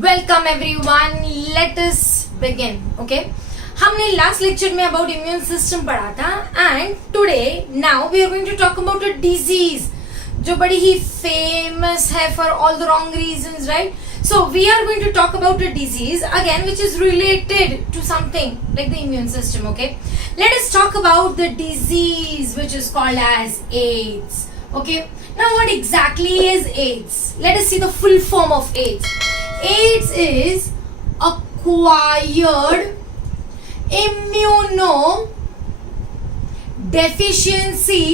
Welcome everyone, let us begin. Okay, हमने last lecture में about immune system पढ़ा था and today now we are going to talk about a disease जो बड़ी ही famous है for all the wrong reasons, right? So we are going to talk about a disease again which is related to something like the immune system. Okay, let us talk about the disease which is called as AIDS. Okay, now what exactly is AIDS? Let us see the full form of AIDS. AIDS is acquired immunodeficiency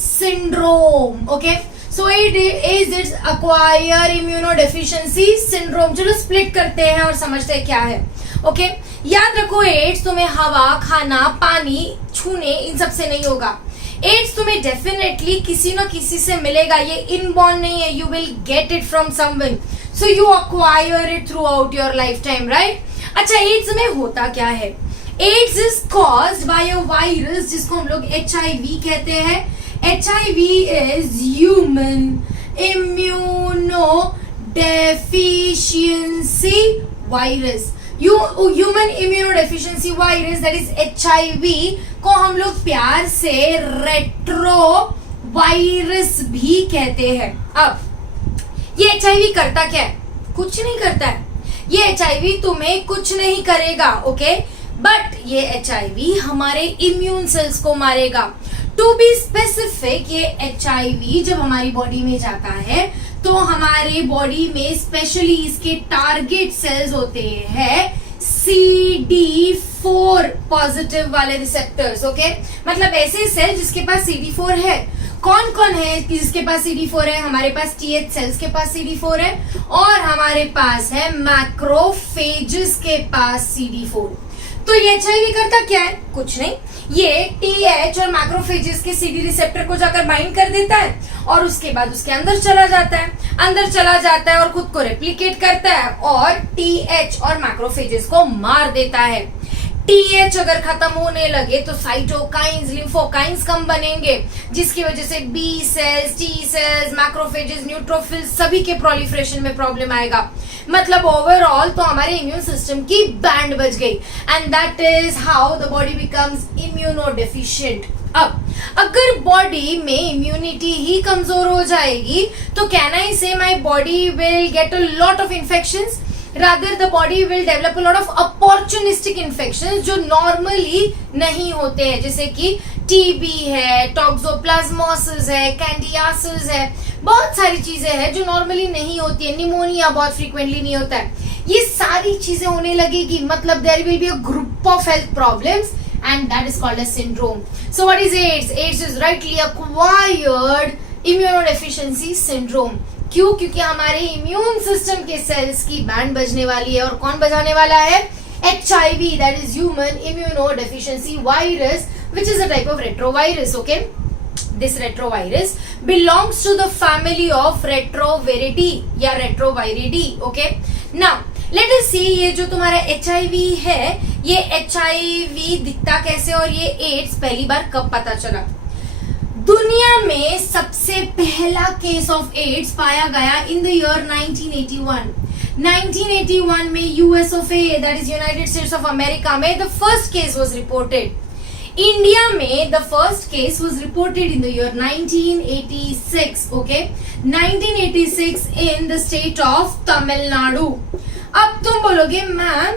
syndrome. Okay, so it is acquired immunodeficiency syndrome. चलो split करते हैं और समझते हैं क्या है. Okay, याद रखो एड्स तुम्हें हवा, खाना, पानी, छूने इन सब से नहीं होगा. एड्स तुम्हें डेफिनेटली किसी न किसी से मिलेगा. ये इनबॉर्न नहीं है. You will get it from someone, so you acquire it throughout your lifetime, right? अच्छा, एड्स में होता क्या है? AIDS is caused by a virus जिसको हम लोग HIV कहते हैं. HIV is human immunodeficiency virus. Human immunodeficiency virus, that is HIV, को हम लोग प्यार से रेट्रो वायरस भी कहते हैं. अब ये HIV करता क्या है? कुछ नहीं करता है. ये HIV तुम्हें कुछ नहीं करेगा, ओके? बट ये HIV हमारे इम्यून सेल्स को मारेगा. टू बी स्पेसिफिक, ये HIV जब हमारी बॉडी में जाता है तो हमारे बॉडी में स्पेशली इसके टारगेट सेल्स होते हैं CD4 पॉजिटिव वाले रिसेप्टर्स. ओके, मतलब ऐसे सेल जिसके पास CD4 है. कौन कौन है जिसके पास CD4 है? हमारे पास TH सेल्स के पास CD4 है और हमारे पास है मैक्रोफेजेस के पास CD4. तो ये HIV करता क्या है? कुछ नहीं. ये TH और मैक्रोफेजेस के CD रिसेप्टर को जाकर बाइंड कर देता है और उसके बाद उसके अंदर चला जाता है और खुद को रेप्लिकेट करता है और TH और मैक्रोफेजेस को मार देता है. TH अगर खत्म होने लगे तो साइटोकाइंस, लिम्फोकाइंस कम बनेंगे जिसकी वजह से B cells, T cells, macrophages, neutrophils सभी के प्रोलिफरेशन में प्रॉब्लम आएगा. मतलब ओवरऑल तो हमारे इम्यून सिस्टम की बैंड बज गई and that is how the body becomes immunodeficient. अब अगर बॉडी में इम्यूनिटी ही कमजोर हो जाएगी तो कैन आई से my body will get a lot of infections. Rather the body will develop a lot of opportunistic infections जो normally नहीं होते हैं, जैसे कि TB है, टॉक्सोप्लाज्मोसिस है, कैंडियासिस है. बहुत सारी चीजें हैं जो नॉर्मली नहीं होती है. निमोनिया बहुत फ्रीक्वेंटली नहीं होता है. ये सारी चीजें होने लगेगी. मतलब there will be a group of health problems and that is called a syndrome. So what is AIDS? AIDS is rightly acquired immunodeficiency syndrome. क्यों? क्योंकि हमारे इम्यून सिस्टम के सेल्स की बैंड बजने वाली है. और कौन बजाने वाला है? HIV, that is human immunodeficiency virus, which is a type of retrovirus. Okay, this retrovirus belongs to the family of Retroviridae या Retroviridae. Okay, now let us see ये जो तुम्हारा HIV है, ये HIV दिखता कैसे और ये AIDS पहली बार कब पता चला? दुनिया में सबसे पहला केस ऑफ एड्स पाया गया इन द ईयर 1981. 1981 में US of A, that is United States of America में the first case was reported. India में the first case was reported in the year 1986. Okay, 1986 in the state of Tamil Nadu. अब तुम बोलोगे ma'am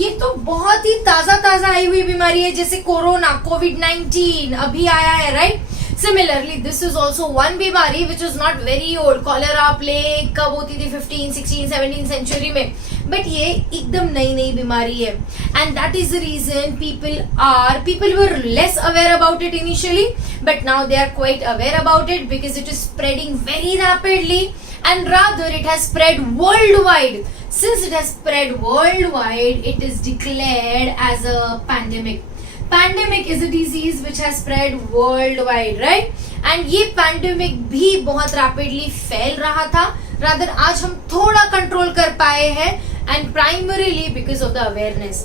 ये तो बहुत ही ताजा आई हुई बीमारी है, जैसे कोरोना, COVID-19 अभी आया है, right? Similarly, this is also one बीमारी which is not very old. Cholera, plague कब होती थी? 15, 16, 17 century में. But ये एकदम नई बीमारी है. And that is the reason people were less aware about it initially, but now they are quite aware about it because it is spreading very rapidly and rather it has spread worldwide. Since it has spread worldwide, it is declared as a pandemic. Pandemic is a disease which has spread worldwide, right? And ये pandemic भी बहुत rapidly फैल रहा था. Rather आज हम थोड़ा control कर पाए हैं and primarily because of the awareness.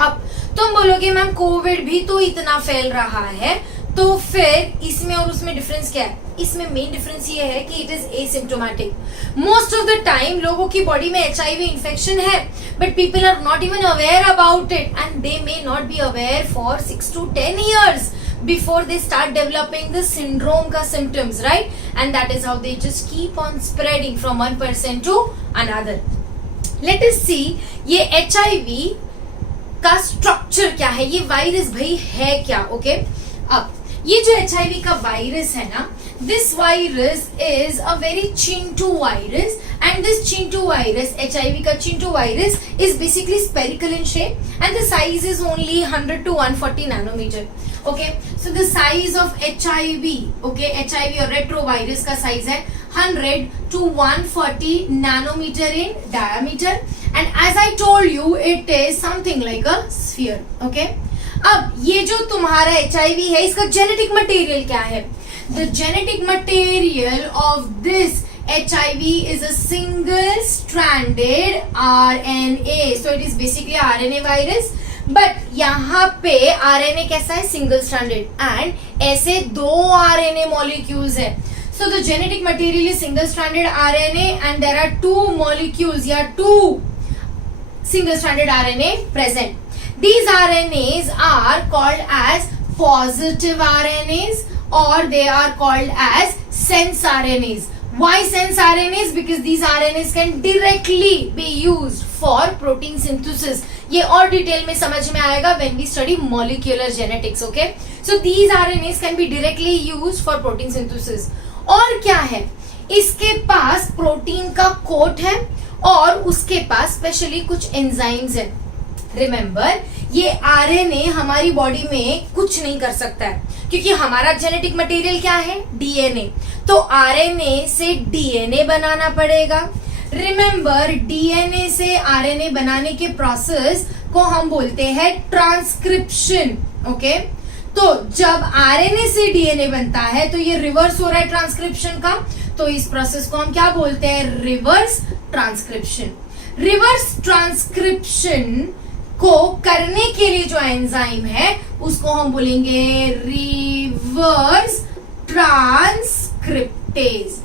अब तुम बोलोगे मैम कोविड भी तो इतना फैल रहा है, तो फिर इसमें और उसमें डिफरेंस क्या है? इसमें मेन डिफरेंस ये है कि it is asymptomatic. Most of the time लोगों की बॉडी में HIV इन्फेक्शन है, but people are not even aware about it and they may not be aware for 6 to 10 years before they start developing the syndrome ka symptoms, right? And that is how they just keep on spreading from one person to another. Let us see ये HIV का structure क्या है, ये virus भाई है क्या. Okay, अब ये जो HIV का वायरस है ना, this virus is a very Chintu virus, and this Chintu virus, HIV का Chintu virus is basically spherical in shape and the size is only 100 to 140 nanometer. Okay, so the size of HIV, okay, HIV और retrovirus का size है 100 to 140 nanometer in diameter, and as I told you, it is something like a sphere. Okay, अब ये जो तुम्हारा HIV है, इसका genetic material क्या है? The genetic material of this HIV is a single stranded RNA. So it is basically RNA virus. But यहाँ पे RNA कैसा है? Single stranded. And ऐसे 2 RNA molecules है. So the genetic material is single stranded RNA and there are 2 molecules या 2 single stranded RNA present. These RNAs are called as positive RNAs or they are called as sense RNAs. Why sense RNAs? Because these RNAs can directly be used for protein synthesis. ये और detail में समझ में आएगा when we study molecular genetics. Okay, so these RNAs can be directly used for protein synthesis. और क्या है? इसके पास प्रोटीन का कोट है और उसके पास स्पेशली कुछ एंजाइम्स है. रिमेंबर, ये आरएनए हमारी बॉडी में कुछ नहीं कर सकता है क्योंकि हमारा जेनेटिक मटेरियल क्या है? डीएनए. तो आरएनए से डीएनए बनाना पड़ेगा. रिमेंबर, डीएनए से आरएनए बनाने के प्रोसेस को हम बोलते हैं ट्रांसक्रिप्शन. ओके, तो जब आरएनए से डीएनए बनता है तो ये रिवर्स हो रहा है ट्रांसक्रिप्शन का, तो इस प्रोसेस को हम क्या बोलते हैं? Reverse transcription. रिवर्स ट्रांसक्रिप्शन को करने के लिए जो एंजाइम है उसको हम बोलेंगे रिवर्स ट्रांसक्रिप्टेज.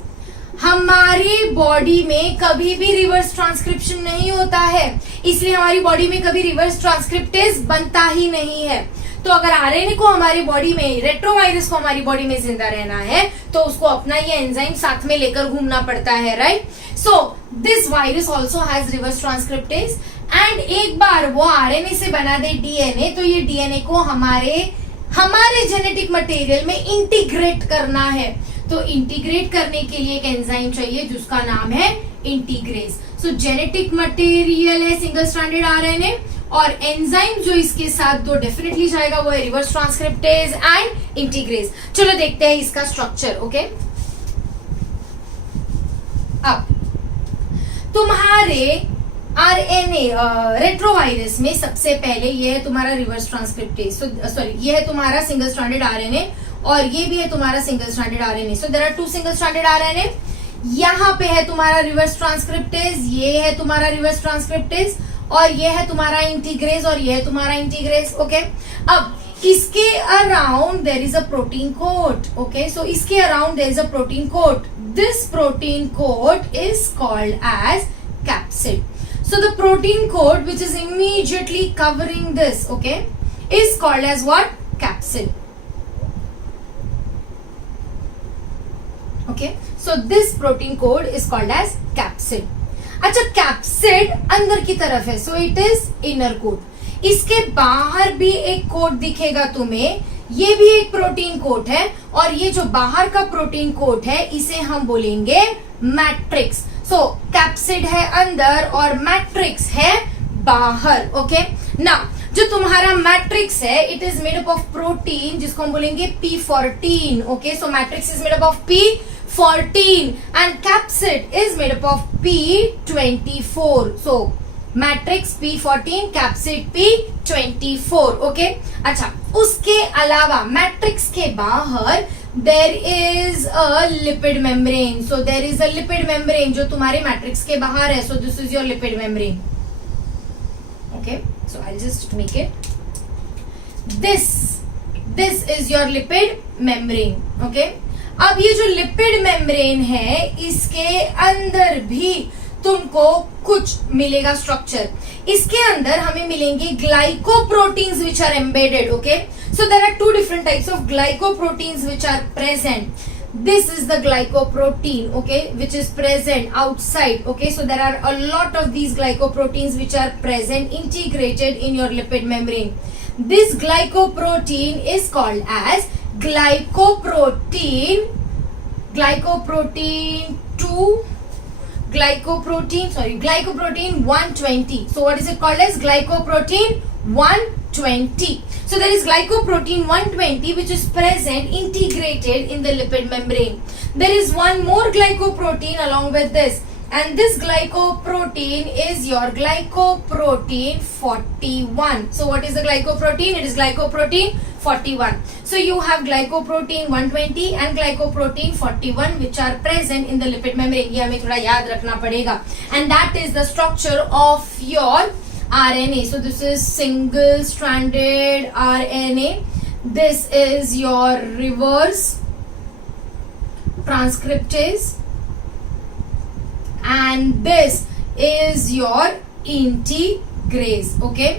हमारी बॉडी में कभी भी रिवर्स ट्रांसक्रिप्शन नहीं होता है, इसलिए हमारी बॉडी में कभी रिवर्स ट्रांसक्रिप्टेज बनता ही नहीं है. तो अगर आरएनए को हमारी बॉडी में, रेट्रोवायरस को हमारी बॉडी में जिंदा रहना है तो उसको अपना ये एंजाइम साथ में लेकर घूमना पड़ता है, right? So this virus also has reverse transcriptase and एक बार वो आरएनए से बना दे डीएनए तो ये डीएनए को हमारे जेनेटिक मटेरियल में इंटीग्रेट करना है. तो इंटीग्रेट करने के लिए एक एंजाइम चाहिए जिसका नाम है इंटीग्रेज. सो जेनेटिक मटेरियल है सिंगल स्ट्रैंडेड आरएनए और एंजाइम जो इसके साथ दो डेफिनेटली जाएगा वो है रिवर्स ट्रांसक्रिप्टेज एंड इंटीग्रेज. चलो देखते हैं इसका स्ट्रक्चर. ओके, अब तुम्हारे आरएनए रेट्रोवायरस में सबसे पहले ये है तुम्हारा रिवर्स ट्रांसक्रिप्टेज. सॉरी, ये है तुम्हारा सिंगल स्ट्रैंडेड आरएनए और ये भी है तुम्हारा single stranded RNA. So there are 2 single stranded RNA. यहाँ पे है तुम्हारा रिवर्स ट्रांसक्रिप्टेज, ये है तुम्हारा रिवर्स ट्रांसक्रिप्टेज और ये है तुम्हारा इंटीग्रेज और ये है तुम्हारा इंटीग्रेज. ओके, अब इसके around there is a protein coat. Okay, so इसके around there is a protein coat. This protein coat is called as capsid. So the protein coat which is immediately covering this, okay, is called as what? Capsid. Okay, so this protein code is called as capsid. अच्छा, capsid अंदर की तरफ है, so it is inner coat. इसके बाहर भी एक coat दिखेगा तुम्हें, ये भी एक प्रोटीन कोट है और ये जो बाहर का प्रोटीन कोट है इसे हम बोलेंगे मैट्रिक्स. सो कैप्सिड है अंदर और मैट्रिक्स है बाहर. ओके, नाउ जो तुम्हारा मैट्रिक्स है it is made up of protein जिसको हम बोलेंगे P14. Okay, so matrix is made up of P14 and capsid is made up of P24. So matrix P14, capsid P24. Okay, अच्छा, उसके अलावा matrix के बाहर there is a lipid membrane. So there is a lipid membrane जो तुम्हारे matrix के बाहर है. So this is your lipid membrane. Okay, so I'll just make it. This is your lipid membrane. Okay, अब ये जो लिपिड मेम्ब्रेन है इसके अंदर भी तुमको कुछ मिलेगा स्ट्रक्चर। इसके अंदर हमें मिलेंगे glycoproteins which are embedded. Okay, so there are two different types of glycoproteins which are present. This is the glycoprotein, okay, which is present outside. Okay, so there are a lot of these glycoproteins which are present integrated in your lipid membrane. This glycoprotein is called as glycoprotein 120. So what is it called as? Glycoprotein 120. So there is glycoprotein 120 which is present integrated in the lipid membrane. There is one more glycoprotein along with this, and this glycoprotein is your glycoprotein 41. So what is the glycoprotein? It is glycoprotein 41. So you have glycoprotein 120 and glycoprotein 41 which are present in the lipid membrane. ये हमें थोड़ा याद रखना पड़ेगा. And that is the structure of your RNA. So this is single stranded RNA. This is your reverse transcriptase, and this is your integrase. Okay,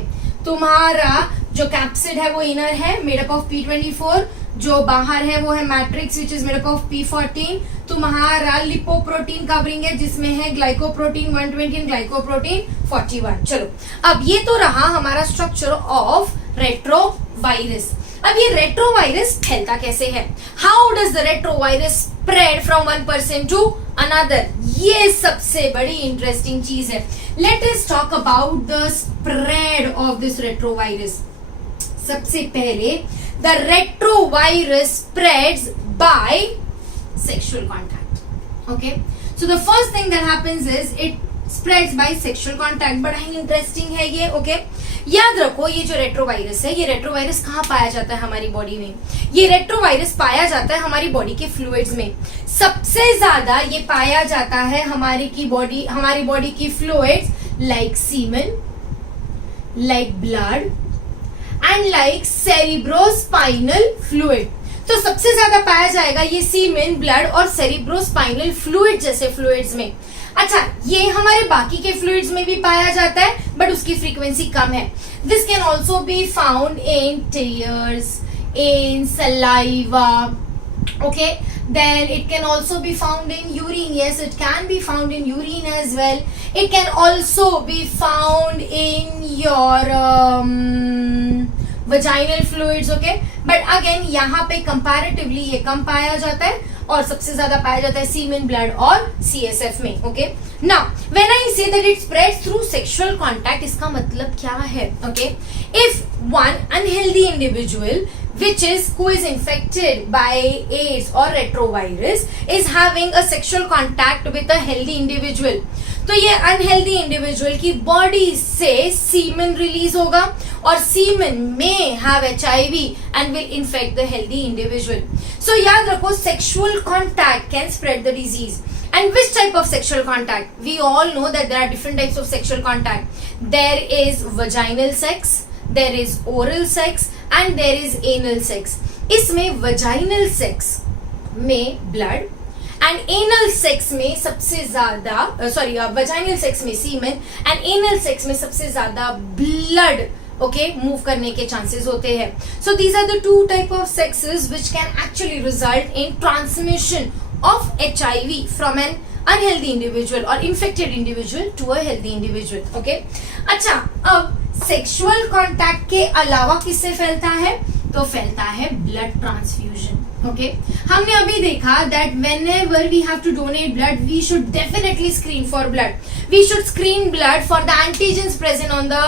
तुम्हारा जो capsid है वो इनर है, मेड अप ऑफ P24, जो बाहर है वो है matrix which is made up of P14। तुम्हारा लिपोप्रोटीन कवरिंग है जिसमें है ग्लाइकोप्रोटीन 120 एंड ग्लाइकोप्रोटीन 41। चलो, अब ये तो रहा हमारा स्ट्रक्चर ऑफ रेट्रोवायरस। अब ये रेट्रोवायरस फैलता कैसे है? How does the retrovirus spread from one person to another? ये सबसे बड़ी इंटरेस्टिंग चीज है। Let us talk about the spread of this retrovirus. सबसे पहले the retrovirus spreads by sexual contact. Okay, so the first thing that happens is it spreads by sexual contact. बड़ा ही interesting है ये। ओके, याद रखो ये जो रेट्रोवायरस है, ये रेट्रोवायरस कहाँ पाया जाता है हमारी बॉडी में? ये रेट्रोवायरस पाया जाता है हमारी बॉडी के फ्लूइड्स में। सबसे ज्यादा ये पाया जाता है हमारी बॉडी की fluids like semen, like blood and like cerebrospinal fluid. तो सबसे ज्यादा पाया जाएगा ये सीमेन, ब्लड और सेरिब्रोस्पाइनल फ्लूइड जैसे फ्लूइड्स में। अच्छा, ये हमारे बाकी के फ्लूइड्स में भी पाया जाता है बट उसकी फ्रीक्वेंसी कम है। This can also be found in tears, in saliva. Okay, then it can also be found in urine. Yes, it can be found in urine as well. It can also be found in your vaginal fluids. Okay, but again यहाँ पे comparatively ये कम पाया जाता है और सबसे ज्यादा पाया जाता है सीमेन, ब्लड और CSF में। Okay, now when I say that it spreads through sexual contact, इसका मतलब क्या है? Okay, if one unhealthy individual who is infected by AIDS or retrovirus is having a sexual contact with a healthy individual, तो ये unhealthy individual की body से सीमेन release होगा और सीमेन में have HIV and will infect the healthy individual. So याद रखो, sexual contact can spread the disease. And which type of sexual contact? We all know that there are different types of sexual contact. There is vaginal sex, there is oral sex and there is anal sex. इसमें vaginal sex में blood and anal sex में सबसे ज्यादा vaginal sex में semen and anal sex में सबसे ज्यादा blood move करने के चांसेस होते हैं. So these are the two type of sexes which can actually result in transmission of HIV from an unhealthy individual or infected individual to a healthy individual. Okay? अच्छा, अब sexual contact के अलावा किससे फैलता है? तो फैलता है ब्लड ट्रांसफ्यूजन. ओके, हमने अभी देखा that whenever we have to donate blood, we should definitely screen for blood. We should screen blood for the antigens present on the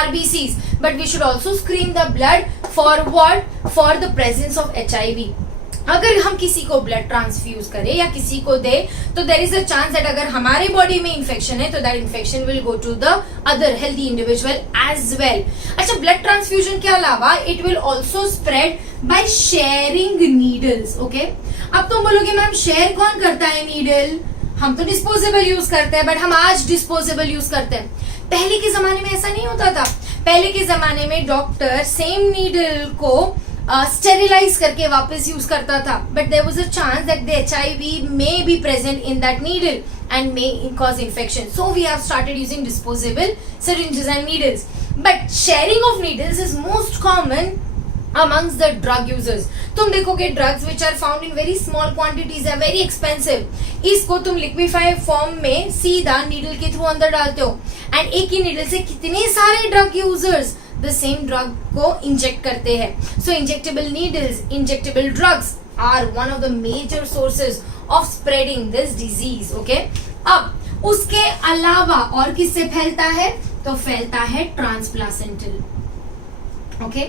RBCs, but we should also screen the blood for what? For the presence of HIV. अगर हम किसी को blood transfuse करें या किसी को दे तो there is a chance that अगर हमारे बॉडी में इन्फेक्शन है तो that infection will go to the other healthy individual as well. अच्छा, ब्लड ट्रांसफ्यूजन के अलावा it will also spread by sharing needles. Okay, अब तुम बोलोगे मैम शेयर कौन करता है नीडल? हम तो डिस्पोजेबल यूज करते हैं, बट हम आज डिस्पोजेबल यूज करते हैं. पहले के जमाने में ऐसा नहीं होता था. पहले के जमाने में डॉक्टर सेम नीडल को स्टेरिलाइज करके वापस यूज करता था, but there was a chance that the HIV may be present in that needle and may cause infection. So we have started using disposable syringes and needles. But sharing of needles is most common amongst the drug users. तुम देखोगे drugs which are found in very small quantities are very expensive. इसको तुम liquefied form में सीधा needle के through अंदर डालते हो, and एक ही needle से कितने सारे drug users the same drug को inject करते हैं. So injectable needles, injectable drugs are one of the major sources of spreading this disease. Okay? अब उसके अलावा और किससे फैलता है? तो फैलता है ट्रांसप्लासेंटल. ओके,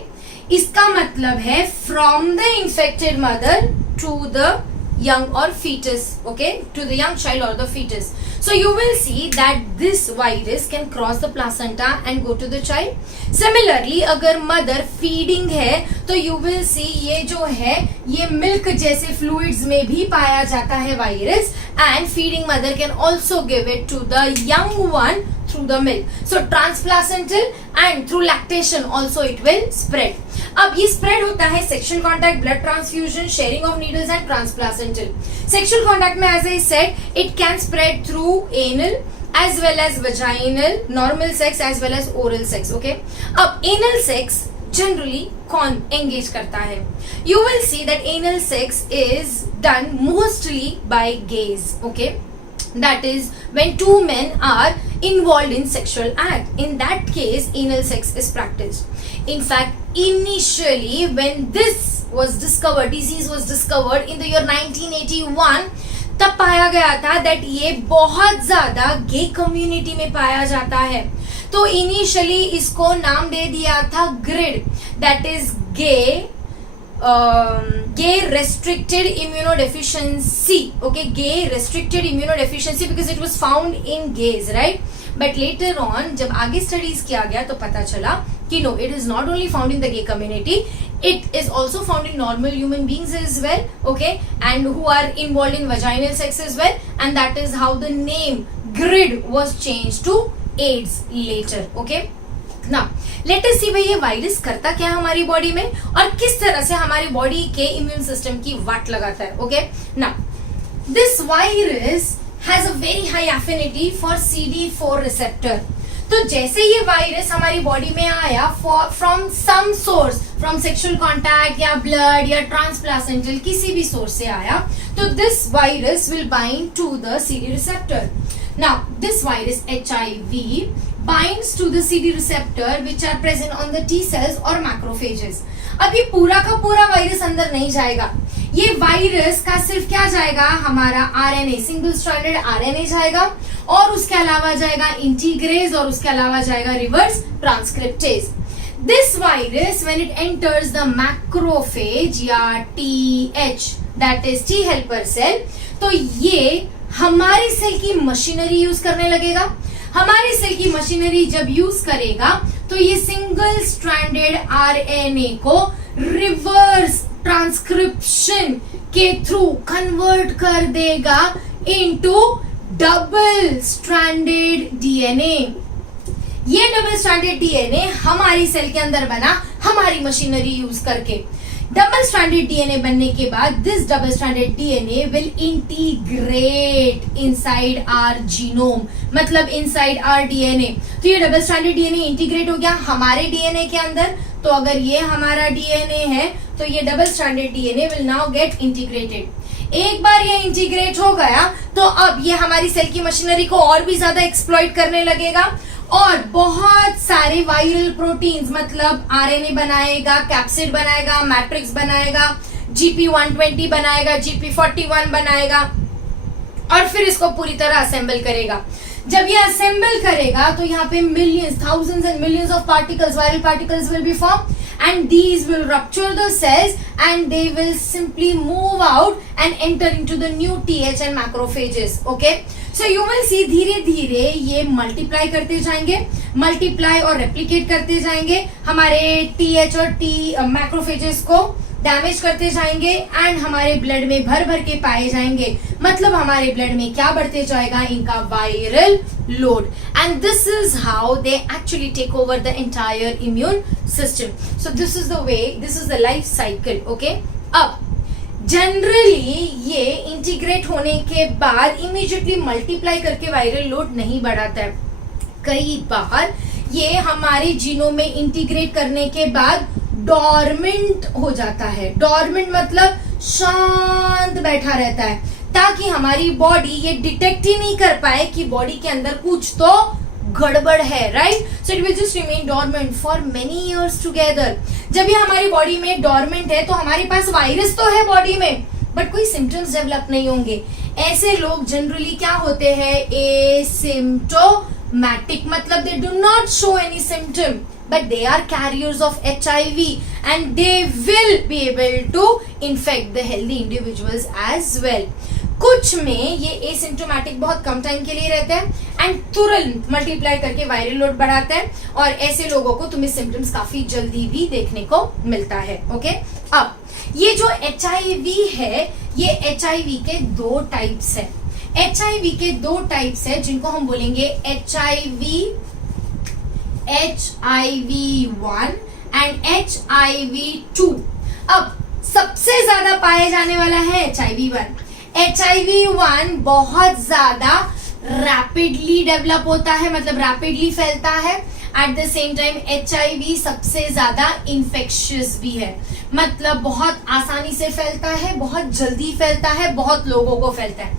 इसका मतलब है from the infected mother to the young or fetus, okay, to the young child or the fetus. So you will see that this virus can cross the placenta and go to the child. Similarly, अगर mother feeding है तो you will see ये जो है ये milk जैसे fluids में भी पाया जाता है virus, and feeding mother can also give it to the young one through the milk. So transplacental and through lactation also it will spread. अब ये स्प्रेड होता है sexual contact, blood transfusion, sharing of needles and transplacental. Sexual contact में as I said it can spread through anal as well as vaginal, normal sex as well as oral sex. Okay, अब anal sex generally कौन engage करता है? You will see that anal sex is done mostly by gays. Okay, that is when two men are involved in sexual act. In that case, anal sex is practiced. In fact, initially when this was discovered, disease was discovered in the year 1981, तब पाया गया था that ये बहुत ज्यादा गे community में पाया जाता है. तो इनिशियली इसको नाम दे दिया था grid, that is gay restricted immunodeficiency. Okay, gay restricted immunodeficiency because it was found in gays, right? But later on जब आगे स्टडीज किया गया तो पता चला कि no, it is not only found in the gay community, it is also found in normal human beings as well, okay, and who are involved in vaginal sex as well, and that is how the name GRID was changed to AIDS later. Okay, now let us see भाई ये virus करता क्या है हमारी body में और किस तरह से हमारी बॉडी के इम्यून सिस्टम की वाट लगाता है. Okay, now this virus has a very high affinity for CD4 receptor. तो जैसे ये वायरस हमारी बॉडी में आया from some source, from sexual contact या ब्लड या ट्रांसप्लासेंटल, किसी भी सोर्स से आया, तो this virus will bind to the CD receptor. Now, this virus HIV binds to the CD receptor which are present on the T cells or macrophages. अब ये पूरा का पूरा वायरस अंदर नहीं जाएगा. ये वायरस का सिर्फ क्या जाएगा, हमारा RNA, सिंगल स्ट्रैंडेड RNA जाएगा, और उसके अलावा जाएगा इंटीग्रेज, और उसके अलावा जाएगा reverse transcriptase. This virus when it enters the macrophage या TH, that is T helper cell, तो ये हमारी सेल की मशीनरी यूज करने लगेगा. हमारी सेल की मशीनरी जब यूज करेगा तो ये सिंगल स्ट्रैंडेड RNA को रिवर्स ट्रांसक्रिप्शन के थ्रू कन्वर्ट कर देगा इनटू डबल स्ट्रैंडेड DNA. ये डबल स्ट्रैंडेड DNA हमारी सेल के अंदर बना हमारी मशीनरी यूज करके. डबल स्ट्रैंडेड DNA बनने के बाद this double stranded DNA will integrate inside our genome, मतलब इनसाइड आवर DNA. तो ये डबल स्ट्रैंडेड DNA इंटीग्रेट हो गया हमारे DNA के अंदर. तो अगर ये हमारा DNA है तो ये double stranded DNA will now get integrated. एक बार ये इंटीग्रेट हो गया तो अब ये हमारी सेल की मशीनरी को और भी ज्यादा एक्सप्लॉइट करने लगेगा और बहुत सारे वायरल प्रोटीन्स, मतलब RNA बनाएगा, कैप्सिड बनाएगा, मैट्रिक्स बनाएगा, GP120 बनाएगा, GP41 बनाएगा, और फिर इसको पूरी तरह असेंबल करेगा. जब ये असेंबल करेगा तो यहाँ पे millions, thousands and millions of particles, viral particles will be form, and these will rupture the cells and they will simply move out and enter into the new TH and macrophages. Okay, so you will see धीरे धीरे ये multiply करते जाएंगे, multiply और replicate करते जाएंगे, हमारे TH और T मैक्रोफेजेस को डैमेज करते जाएंगे एंड हमारे ब्लड में भर भर के पाए जाएंगे. मतलब हमारे ब्लड में क्या बढ़ते जाएगा, इनका viral load, and this is how they actually take over the entire immune system. So this is the way, this is the life cycle. Okay, अब जनरली ये इंटीग्रेट होने के बाद इमीडिएटली मल्टीप्लाई करके वायरल लोड नहीं बढ़ाता है. कई बार ये हमारे जीनों में इंटीग्रेट करने के बाद डॉर्मेंट हो जाता है. डॉर्मेंट मतलब शांत बैठा रहता है, ताकि हमारी बॉडी ये डिटेक्ट ही नहीं कर पाए कि बॉडी के अंदर कुछ तो गड़बड़ है. Right, so it will just remain dormant for many years together. जब ये हमारी बॉडी में डॉर्मेंट है तो हमारे पास वायरस तो है बॉडी में, बट कोई सिम्टम्स डेवलप नहीं होंगे. ऐसे लोग जनरली क्या होते हैं, एसिम्प्टोमैटिक, मतलब they do not show any symptom, but they are carriers of HIV and they will be able to infect the healthy individuals as well. कुछ में ये एसिम्प्टोमैटिक बहुत कम टाइम के लिए रहता है एंड तुरंत मल्टीप्लाई करके वायरल लोड बढ़ाता है, और ऐसे लोगों को तुम्हें सिम्टम्स काफी जल्दी भी देखने को मिलता है. ओके, अब ये जो HIV है, ये HIV के दो टाइप्स है. HIV के दो टाइप्स है जिनको हम बोलेंगे HIV1 एंड HIV2. अब सबसे ज्यादा पाए जाने वाला है HIV1. HIV1 बहुत ज्यादा रैपिडली डेवलप होता है, मतलब रैपिडली फैलता है. At the same time HIV सबसे ज्यादा इन्फेक्शियस भी है, मतलब बहुत आसानी से फैलता है, बहुत जल्दी फैलता है, बहुत लोगों को फैलता है.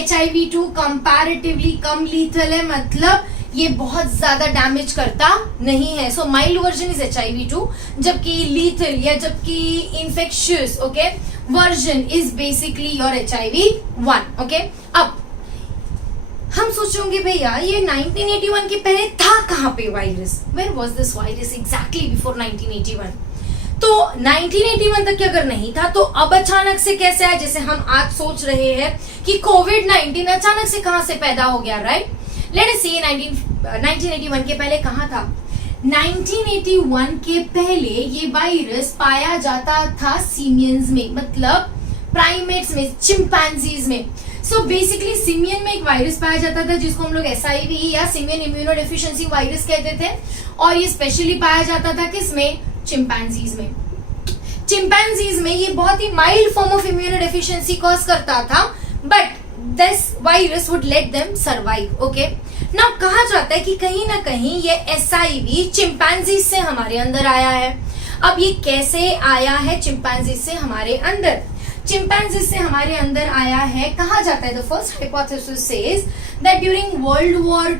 HIV2 कंपैरेटिवली कम लीथल है, मतलब ये बहुत ज्यादा डैमेज करता नहीं है. सो माइल्ड वर्जन इज HIV2, जबकि लीथल या जबकि infectious okay version is basically your HIV1. Okay, अब हम सोचोगे भैया ये 1981 के पहले था कहां पे virus, where was this virus exactly before 1981. तो 1981 तक अगर नहीं था तो अब अचानक से कैसे आया, जैसे हम आज सोच रहे हैं कि कोविड-19 अचानक से कहां से पैदा हो गया. राइट, लेट अस सी 1981 के पहले कहां था. 1981 के पहले ये वायरस पाया जाता था सीमियंस में, मतलब प्राइमेट्स में, चिंपैंजीज में. सो बेसिकली सिमियन में एक वायरस पाया जाता था जिसको हम लोग SIV या सिमियन इम्यूनोडेफिशिएंसी वायरस कहते थे, और ये स्पेशली पाया जाता था किसमें, चिंपैंजीज में. चिंपैंजीज में ये बहुत ही mild form of immunodeficiency cause करता था, but this virus would let them survive. Okay, now कहा जाता है कि कहीं ना कहीं ये SIV चिंपैंजी से हमारे अंदर आया है. अब ये कैसे आया है चिंपैंजी से हमारे अंदर, चिंपैंजी से हमारे अंदर आया है, कहा जाता है the first hypothesis says that during world war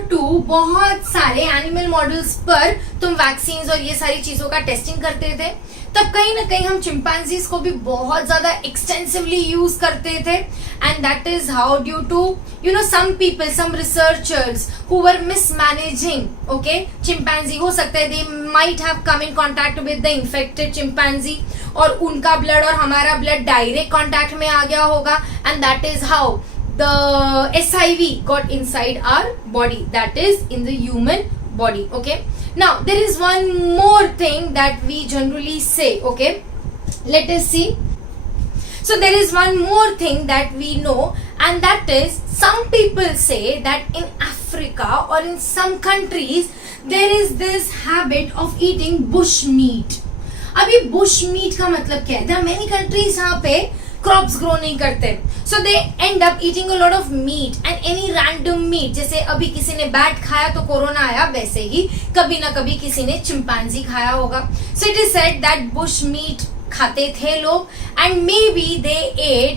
two बहुत सारे एनिमल मॉडल्स पर तुम वैक्सीन और ये सारी चीजों का टेस्टिंग करते थे, तब कहीं ना कहीं हम चिंपैंजीज को भी बहुत ज्यादा एक्सटेंसिवली यूज करते थे. And that is how due to some people, some researchers who were mismanaging okay chimpanzee, हो सकता है they might have come in contact with the infected chimpanzee, और उनका ब्लड और हमारा ब्लड डायरेक्ट कॉन्टैक्ट में आ गया होगा, and that is how the SIV got inside our body, that is in the human body. Okay, now there is one more thing that we generally say. Okay, let us see. So there is one more thing that we know, and that is some people say that in Africa or in some countries there is this habit of eating bush meat. अभी bush meat का मतलब क्या है? There are many countries यहाँ पे crops grow नहीं करते, so they end up eating a lot of meat and any random meat. जैसे अभी किसी ने बैट खाया तो कोरोना आया, वैसे ही कभी ना कभी किसी ने चिंपैंजी खाया होगा. So it is said that bush meat खाते थे लोग, and maybe they ate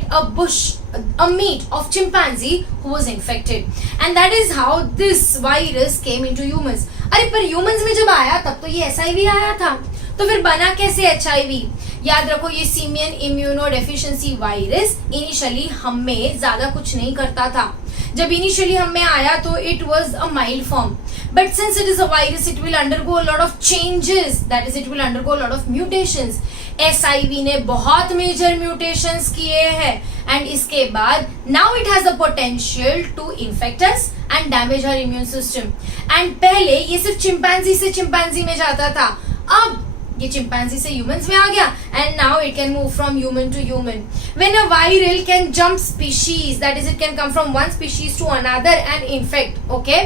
a meat of chimpanzee who was infected, and that is how this virus came into humans. अरे पर humans में जब आया तब तो ये SIV आया था, तो फिर बना कैसे HIV? याद रखो ये सीमियन इम्यूनोडेफिशिएंसी वायरस इनिशियली हमें ज्यादा कुछ नहीं करता था. जब इनिशियली हमें आया तो it was a mild form, but since it is a virus it will undergo a lot of changes, that is it will undergo a lot of mutations. SIV ने बहुत मेजर म्यूटेशंस किए हैं, and इसके बाद now it has the potential to infect us and damage our immune system. And पहले ये सिर्फ chimpanzee से चिंपैंजी में जाता था, अब ये चिंपैंजी से ह्यूमंस में आ गया and now it can move from human to human. When a viral can jump species, that is it can come from one species to another and infect. Okay,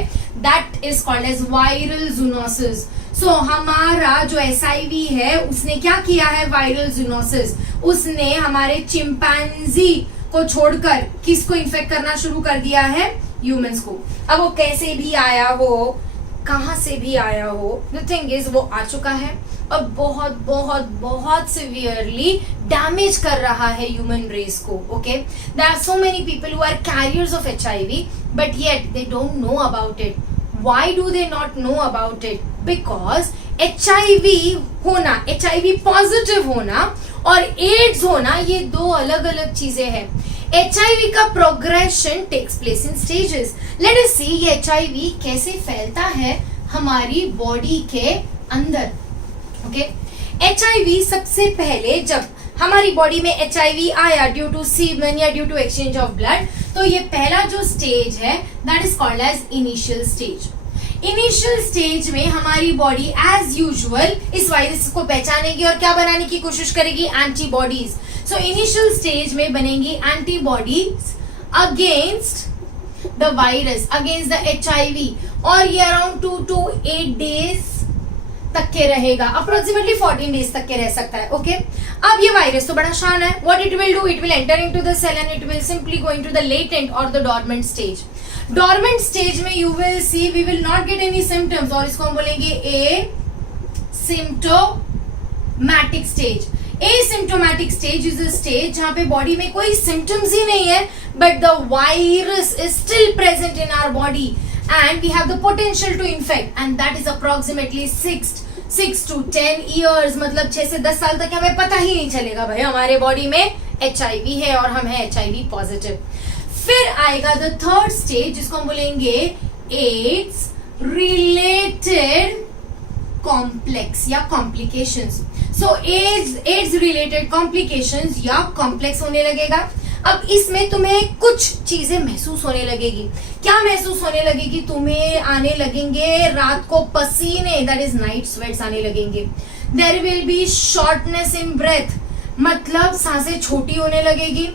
that is called as viral zoonosis. So हमारा जो SIV है उसने क्या किया है, viral zoonosis, उसने हमारे chimpanzee को छोड़कर किसको इन्फेक्ट करना शुरू कर दिया है, ह्यूमंस को. अब वो कैसे भी आया हो, कहां से भी आया हो, द थिंग इज वो आ चुका है और बहुत बहुत बहुत सिवियरली डैमेज कर रहा है ह्यूमन रेस को. Okay, there are so many people who are carriers of HIV but yet they don't know about it. Why do they not know about it? Because HIV होना, HIV positive होना और ads होना ये दो अलग अलग चीजें हैं. HIV का progression takes place in stages. Let us see ये HIV कैसे फैलता है हमारी बॉडी के अंदर. ओके, HIV सबसे पहले जब हमारी बॉडी में HIV आया ड्यू टू सीमन या due to exchange of blood, तो ये पहला जो स्टेज है that is called as initial stage. Initial stage में हमारी बॉडी एज यूजुअल इस वायरस को पहचानेगी और क्या बनाने की कोशिश करेगी, एंटीबॉडीज. सो इनिशियल स्टेज में बनेंगी antibodies against the virus, against the HIV, और ये अराउंड 2 to 8 डेज तक के रहेगा, अप्रोक्सीमेटली 14 डेज तक के रह सकता है. ओके, अब ये वायरस तो बड़ा शान है. What it will do, it will enter into the cell and it will simply go into the latent और the dormant stage. Dormant stage में you will see we will not get any symptoms, और इसको हम बोलेंगे asymptomatic stage. Asymptomatic stage is a stage जहां पे body में कोई सिम्टम्स ही नहीं है but the virus is still present in our body and we have the potential to infect, and that is approximately 6 to 10 years. मतलब 6 से 10 साल तक हमें पता ही नहीं चलेगा भाई हमारे बॉडी में HIV है और हम है HIV पॉजिटिव. फिर आएगा द थर्ड स्टेज जिसको हम बोलेंगे एड्स रिलेटेड कॉम्प्लेक्स या कॉम्प्लिकेशंस. सो एड्स रिलेटेड कॉम्प्लिकेशंस या कॉम्प्लेक्स होने लगेगा. अब इसमें तुम्हें कुछ चीजें महसूस होने लगेगी. क्या महसूस होने लगेगी, तुम्हें आने लगेंगे रात को पसीने, दैट इज नाइट स्वेट्स आने लगेंगे. There will be shortness in breath, मतलब सांसें छोटी होने लगेगी.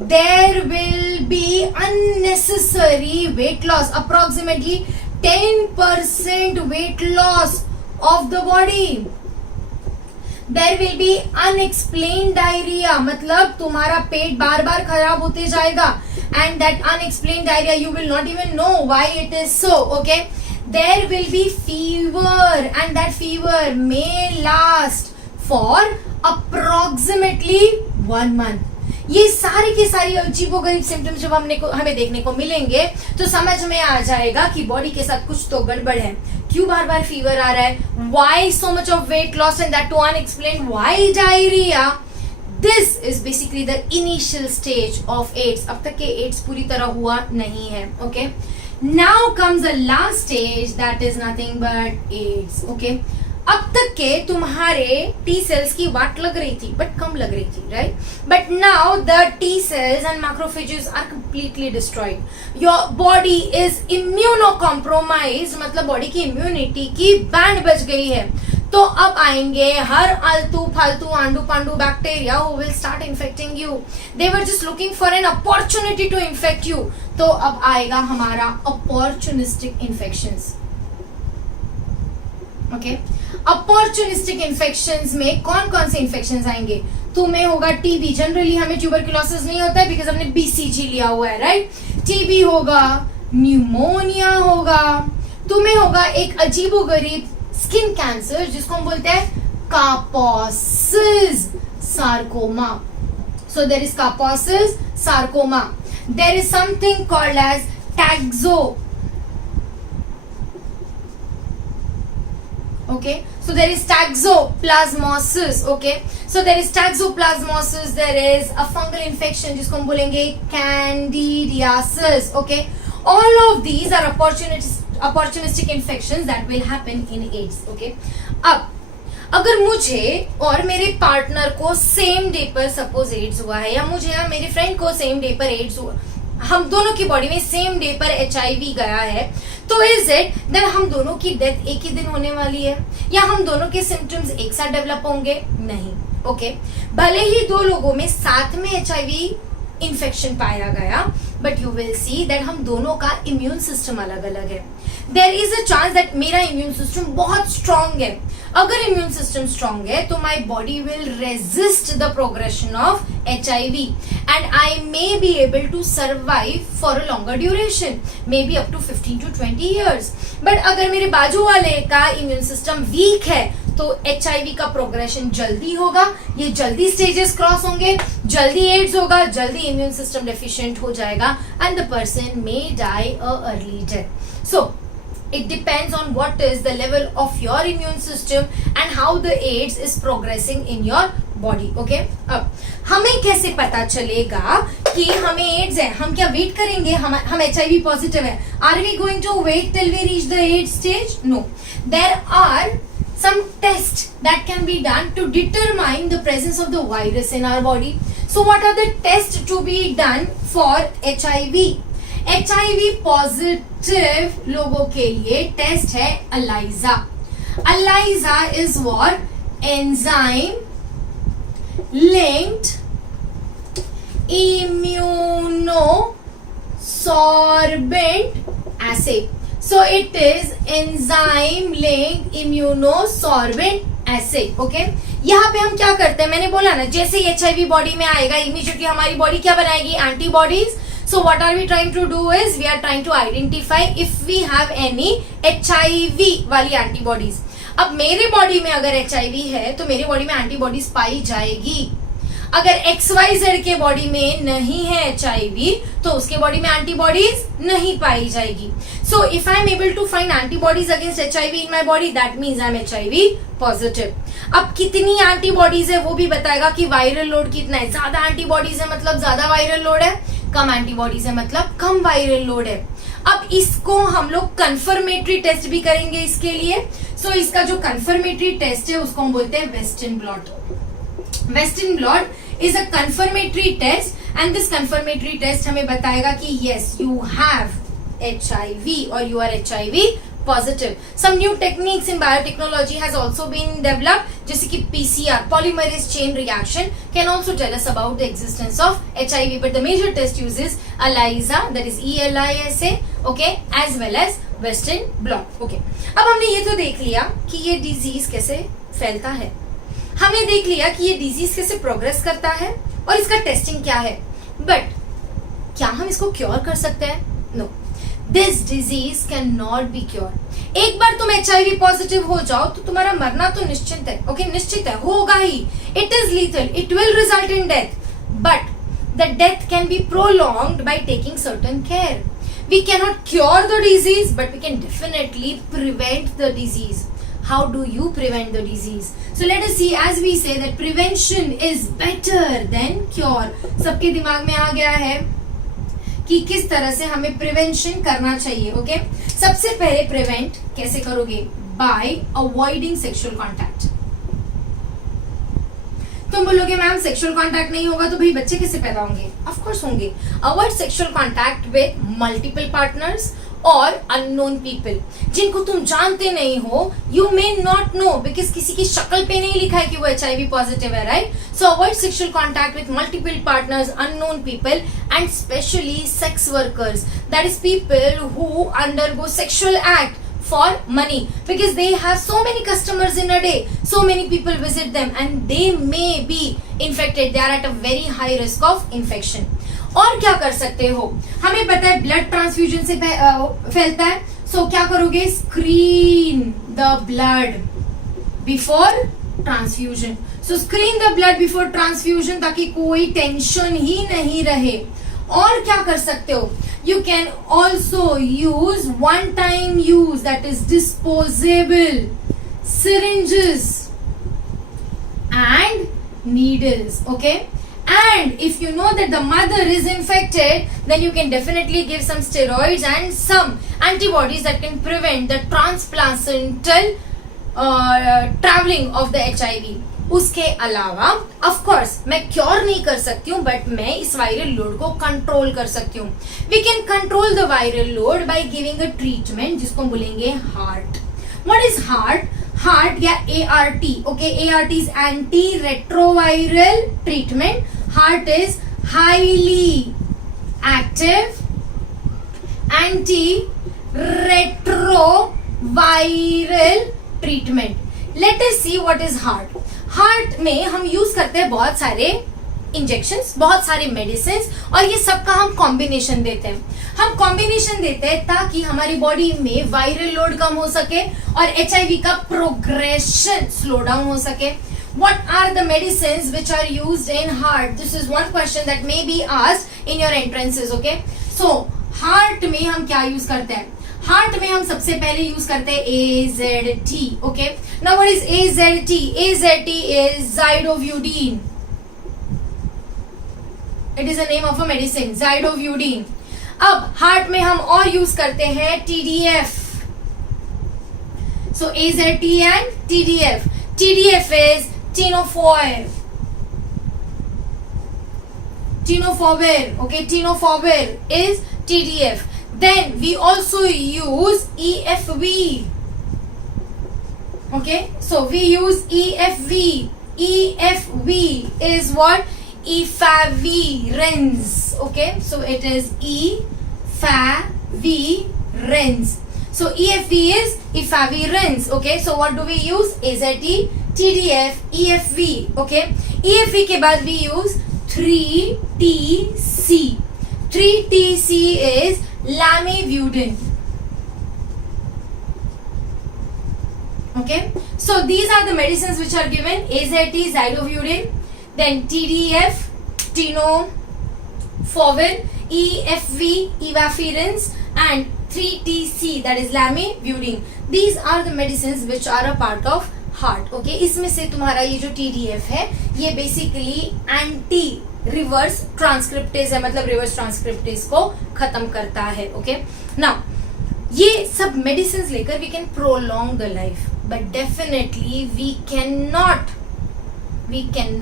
There will be unnecessary weight loss, approximately 10% weight loss of the body. There will be unexplained diarrhea, मतलब तुम्हारा पेट बार बार खराब होते जाएगा and that unexplained diarrhea you will not even know why it is so. Okay, there will be fever and that fever may last for approximately 1 month. ये सारी की सारी अजीबोगरीब सिम्टम्स जब हमें देखने को मिलेंगे तो समझ में आ जाएगा कि बॉडी के साथ कुछ तो गड़बड़ है. क्यों बार बार फीवर आ रहा है, why so much of weight loss and that too unexplained, why diarrhea. This is basically the initial stage of AIDS. अब तक के AIDS पूरी तरह हुआ नहीं है. Okay, now comes the last stage that is nothing but AIDS. Okay, अब तक के तुम्हारे T cells की वाट लग रही थी बट कम लग रही थी, right? But now the T cells and macrophages are completely destroyed. Your body is immunocompromised, मतलब बॉडी की इम्यूनिटी की बैंड बज गई है. तो अब आएंगे हर आलतू फालतू आंडू पांडू bacteria who will start infecting you. They were just looking for an opportunity to infect you. तो अब आएगा हमारा opportunistic infections. Okay, opportunistic infections में कौन कौन से इन्फेक्शंस आएंगे? तुम्हें होगा टीबी. जनरली हमें ट्यूबरकुलोसिस नहीं होता है बिकॉज हमने BCG लिया हुआ है, राइट? टीबी होगा, न्यूमोनिया होगा, तुम्हें होगा एक अजीबोगरीब स्किन कैंसर जिसको हम बोलते हैं Kaposi's sarcoma. So there is Kaposi's sarcoma. There is something called as taxo. Okay, so there is toxoplasmosis. Okay, so there is toxoplasmosis. There is a fungal infection जिसको हम बोलेंगे candidiasis. Okay, all of these are opportunistic infections that will happen in AIDS. Okay, अब अगर मुझे और मेरे partner को same day पर सपोज एड्स हुआ है या मुझे या मेरे फ्रेंड को सेम डे पर एड्स हुआ, हम दोनों की बॉडी में सेम डे पर HIV गया है, तो इज इट दैट हम दोनों की डेथ एक ही दिन होने वाली है, या हम दोनों के सिम्टम्स एक साथ डेवलप होंगे? नहीं। ओके, भले ही दो लोगों में साथ में HIV इन्फेक्शन पाया गया, but you will see that हम दोनों का इम्यून सिस्टम अलग अलग है। There is a chance that मेरा इम्यून सिस्टम बहुत स्ट्रांग है। अगर इम्यून सिस्टम स्ट्रांग है तो my body will resist the progression of HIV and I may be able to survive for a longer duration, maybe up to 15 to 20 years। But अगर मेरे बाजू वाले का इम्यून सिस्टम वीक है तो HIV का प्रोग्रेशन जल्दी होगा, ये जल्दी स्टेजेस क्रॉस होंगे, जल्दी एड्स होगा, जल्दी इम्यून सिस्टम डेफिशिएंट हो जाएगा and the person may die a early death. So it depends on what is the level of your immune system and how the AIDS is progressing in your body. Okay, अब हमें कैसे पता चलेगा कि हमें AIDS है? हम क्या वेट करेंगे? हम HIV पॉजिटिव है, are we going to wait till we reach the AIDS stage? No, there are some tests that can be done to determine the presence of the virus in our body. So what are the tests to be done for HIV? HIV positive लोगों के लिए test है ELISA. ELISA is what? Enzyme linked immunosorbent assay. So it is enzyme linked immunosorbent assay. Okay? यहाँ पे हम क्या करते हैं? मैंने बोला ना, जैसे ही HIV बॉडी में आएगा इमीडिएटली हमारी बॉडी क्या बनाएगी? Antibodies. So what are we trying to do is we are trying to identify if we have any HIV वाली एंटीबॉडीज। अब मेरे बॉडी में अगर HIV है तो मेरे बॉडी में एंटीबॉडीज पाई जाएगी। अगर XYZ के बॉडी में नहीं है HIV तो उसके बॉडी में एंटीबॉडीज नहीं पाई जाएगी। So if I am able to find antibodies against HIV in my body, that means I am HIV positive. अब कितनी एंटीबॉडीज है वो भी बताएगा कि वायरल लोड कितना है। ज्यादा एंटीबॉडीज है मतलब ज्यादा वायरल लोड है, कम एंटीबॉडीज है मतलब कम वायरल लोड है। अब इसको हम लोग कंफर्मेटरी टेस्ट भी करेंगे इसके लिए। सो इसका जो कंफर्मेटरी टेस्ट है उसको हम बोलते हैं western blot. Western blot is a confirmatory test and this confirmatory test हमें बताएगा कि yes you have HIV or you are HIV positive. Some new techniques in biotechnology has also been developed, जैसे कि PCR polymerase chain reaction can also tell us about the existence of HIV, but the major test uses ELISA, that is ELISA, okay, as well as Western blot. Okay, अब हमने ये तो देख लिया कि ये डिजीज कैसे फैलता है, हमने देख लिया कि ये डिजीज कैसे प्रोग्रेस करता है और इसका टेस्टिंग क्या है, बट क्या हम इसको क्योर कर सकते हैं? No, this disease can not be cure. एक बार तुम HIV पॉजिटिव हो जाओ तो तुम्हारा मरना तो निश्चित है। ओके, निश्चित है, होगा ही। It is lethal, it will result in death, but the death can be prolonged by taking certain care. We can not cure the disease, but we can definitely prevent the disease. How do you prevent the disease? So let us see, as we say that prevention is better than cure. सबके दिमाग में आ गया है कि किस तरह से हमें प्रिवेंशन करना चाहिए। ओके, सबसे पहले प्रिवेंट कैसे करोगे? Bye avoiding sexual contact. तुम बोलोगे मैम सेक्सुअल कॉन्टैक्ट नहीं होगा तो भाई बच्चे कैसे पैदा होंगे? ऑफ कोर्स होंगे। Avoid sexual contact with multiple partners और अननोन पीपल, जिनको तुम जानते नहीं हो। You may not know because किसी की शक्ल पे नहीं लिखा है कि वो HIV पॉजिटिव है, right? So avoid sexual contact with multiple partners, unknown people and specially sex workers, that is people who undergo sexual act for money, because they have so many customers in a day, so many people visit them and they may be infected, they are at a very high risk of infection. और क्या कर सकते हो? हमें पता है blood transfusion से फैलता है, सो क्या करोगे? Screen the blood before transfusion. So screen the blood before transfusion ताकि कोई टेंशन ही नहीं रहे। और क्या कर सकते हो? You can also use one-time use, that is disposable syringes and needles. Okay, and if you know that the mother is infected, then you can definitely give some steroids and some antibodies that can prevent the transplacental traveling of the HIV. उसके अलावा of course मैं cure नहीं कर सकती हूँ, but मैं इस viral load को कंट्रोल कर सकती हूँ. We can control the viral load by giving a treatment जिसको हम बोलेंगे HAART. What is HAART? HAART या ART, okay, ART is anti retroviral treatment. HAART is highly active anti retroviral treatment. Let us see what is HAART. HAART में हम use करते हैं बहुत सारे इंजेक्शंस, बहुत सारे मेडिसिन, और ये सबका हम कॉम्बिनेशन देते हैं. हम कॉम्बिनेशन देते हैं ताकि हमारी बॉडी में वायरल लोड कम हो सके और HIV का प्रोग्रेशन स्लो डाउन हो सके. What are the medicines which are used in heart? This is one question that may be asked in your entrances, okay? So, heart में हम क्या यूज करते हैं? हार्ट में हम सबसे पहले यूज करते हैं AZT, okay? Now what is AZT? AZT is Zidovudine. It is the name of a medicine, Zidovudine. अब हार्ट में हम और यूज करते हैं TDF. So AZT and TDF. TDF is tenofovir. Tenofovir, okay? Tenofovir is TDF. Then we also use EFV. Okay, so we use EFV. EFV is what? Efavirenz. Okay, so it is Efavirenz. So EFV is Efavirenz. Okay, so what do we use? AZT, TDF, EFV. Okay, EFV के बाद we use 3TC. 3TC is Lamivudine. Okay, so these are the medicines which are given: AZT, Zidovudine, then TDF, tenofovir, EFV, efavirenz, and 3TC, that is Lamivudine. These are the medicines which are a part of heart. Okay, इसमें से तुम्हारा ये जो TDF है ये basically anti reverse transcriptase है, मतलब reverse transcriptase को खत्म करता है. ओके, नाउ ये सब मेडिसिन लेकर we can prolong the life, but definitely we can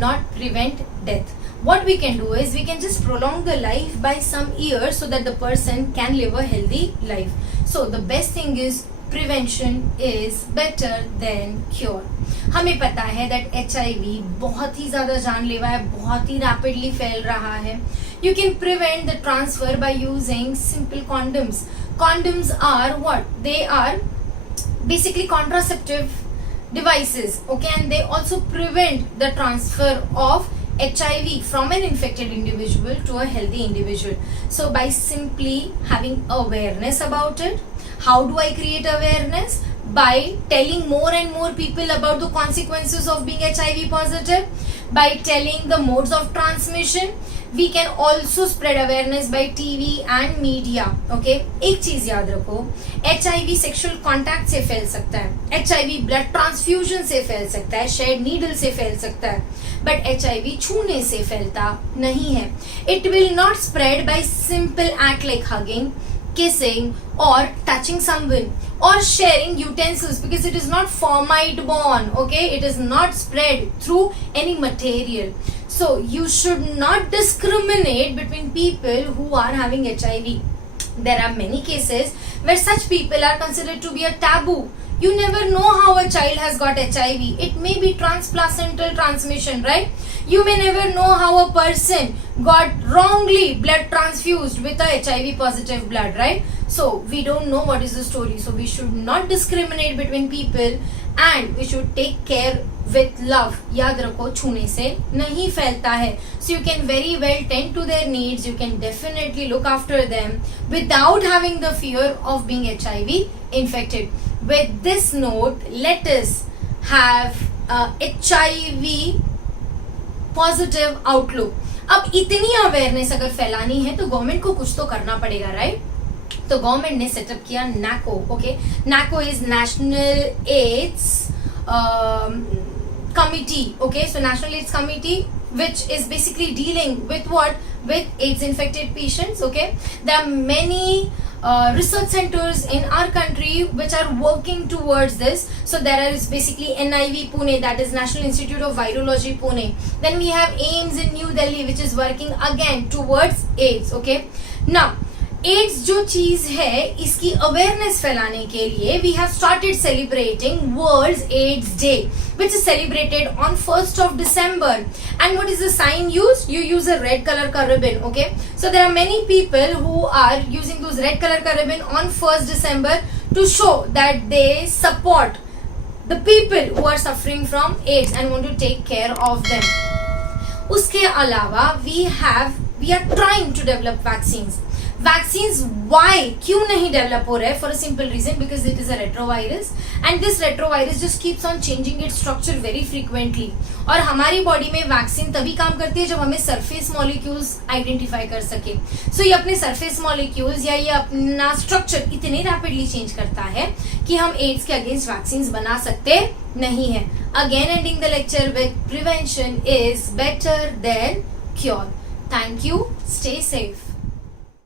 not prevent death. What we can do is we can just prolong the life by some years so that the person can live a healthy life. So the best thing is prevention is better than cure. हमें पता है that HIV बहुत ही ज़्यादा जानलेवा है, बहुत ही rapidly फैल रहा है. You can prevent the transfer by using simple condoms. Condoms are what? They are basically contraceptive devices, okay, and they also prevent the transfer of HIV from an infected individual to a healthy individual. So by simply having awareness about it, how do I create awareness? By telling more and more people about the consequences of being HIV positive, by telling the modes of transmission. We can also spread awareness by TV and media. Okay, एक चीज याद रखो, HIV sexual contact से फैल सकता है, HIV blood transfusion से फैल सकता है, शेड नीडल से फैल सकता है, बट HIV छूने से फैलता नहीं है. It will not spread by simple act like hugging, kissing or touching someone or sharing utensils, because it is not formite borne. Okay, it is not spread through any material. So you should not discriminate between people who are having HIV. There are many cases where such people are considered to be a taboo. You never know how a child has got HIV. It may be transplacental transmission, right? You may never know how a person got wrongly blood transfused with a HIV positive blood, right? So we don't know what is the story. So we should not discriminate between people and we should take care with love. याद रखो, छूने से नहीं फैलता है. So you can very well tend to their needs. You can definitely look after them without having the fear of being HIV infected. With this note, let us have HIV positive outlook. अब इतनी awareness अगर फैलानी है तो government को कुछ तो करना पड़ेगा, राइट? तो गवर्नमेंट ने सेटअप किया NACO. Okay, NACO is national ads committee. Okay, so national ads committee which is basically dealing with what? With AIDS infected patients. Okay, there are many research centers in our country which are working towards this. So there is basically NIV Pune, that is National Institute of Virology Pune. Then we have AIIMS in New Delhi which is working again towards AIDS. Okay, now AIDS जो चीज है इसकी awareness फैलाने के लिए we have started celebrating world AIDS day which is celebrated on 1st of December. And what is the sign used? You use a red color ka ribbon. Okay, so there are many people who are using those red color ka ribbon on 1st December to show that they support the people who are suffering from AIDS and want to take care of them. उसके अलावा we are trying to develop vaccines. Vaccines why क्यों नहीं develop हो रहे? For a simple reason, because it is a retrovirus and this retrovirus just keeps on changing its structure very frequently. और हमारी body में vaccine तभी काम करती है जब हमें सरफेस मॉलिक्यूल्स आइडेंटिफाई कर सके. सो ये अपने सरफेस मॉलिक्यूल्स या ये अपना स्ट्रक्चर इतने रैपिडली चेंज करता है कि हम एड्स के अगेंस्ट वैक्सीन बना सकते नहीं है. Again ending the lecture with prevention is better than cure. Thank you. Stay safe.